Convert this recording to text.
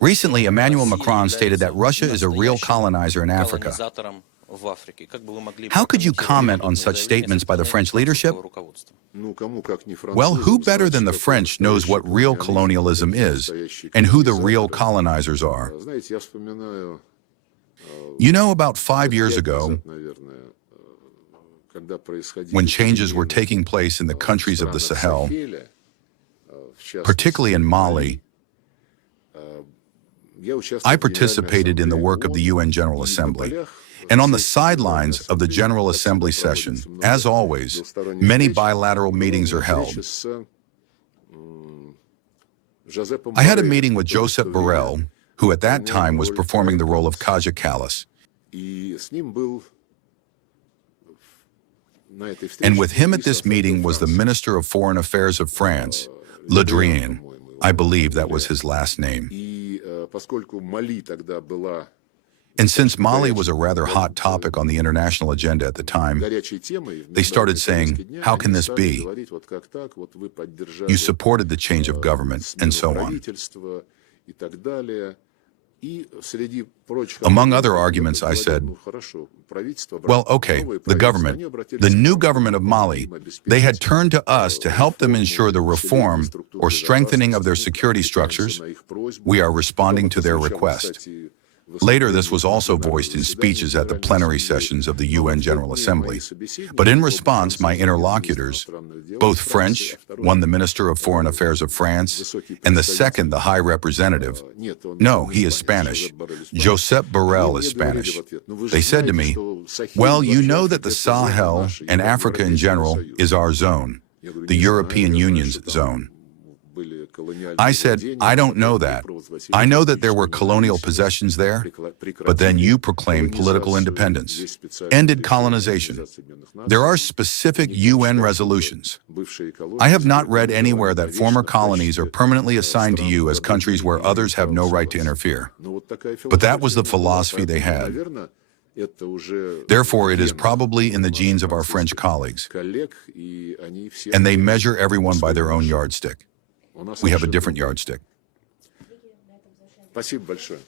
Recently, Emmanuel Macron stated that Russia is a real colonizer in Africa. How could you comment on such statements by the French leadership? Well, who better than the French knows what real colonialism is and who the real colonizers are? You know, about 5 years ago, when changes were taking place in the countries of the Sahel, particularly in Mali, I participated in the work of the UN General Assembly. And on the sidelines of the General Assembly session, as always, many bilateral meetings are held. I had a meeting with Joseph Borrell, who at that time was performing the role of Kaja Kallas. And with him at this meeting was the Minister of Foreign Affairs of France, Le Drian. I believe that was his last name. And since Mali was a rather hot topic on the international agenda at the time, they started saying, how can this be? You supported the change of government, and so on. Among other arguments, I said, well, okay, the government, the new government of Mali, they had turned to us to help them ensure the reform or strengthening of their security structures. We are responding to their request. Later, this was also voiced in speeches at the plenary sessions of the UN General Assembly. But in response, my interlocutors, both French, one the Minister of Foreign Affairs of France, and the second the High Representative, no, he is Spanish, Josep Borrell is Spanish. They said to me, well, you know that the Sahel and Africa in general is our zone, the European Union's zone. I said, I don't know that. I know that there were colonial possessions there, but then you proclaimed political independence, ended colonization. There are specific UN resolutions. I have not read anywhere that former colonies are permanently assigned to you as countries where others have no right to interfere. But that was the philosophy they had. Therefore, it is probably in the genes of our French colleagues, and they measure everyone by their own yardstick. We have a different yardstick. Спасибо большое.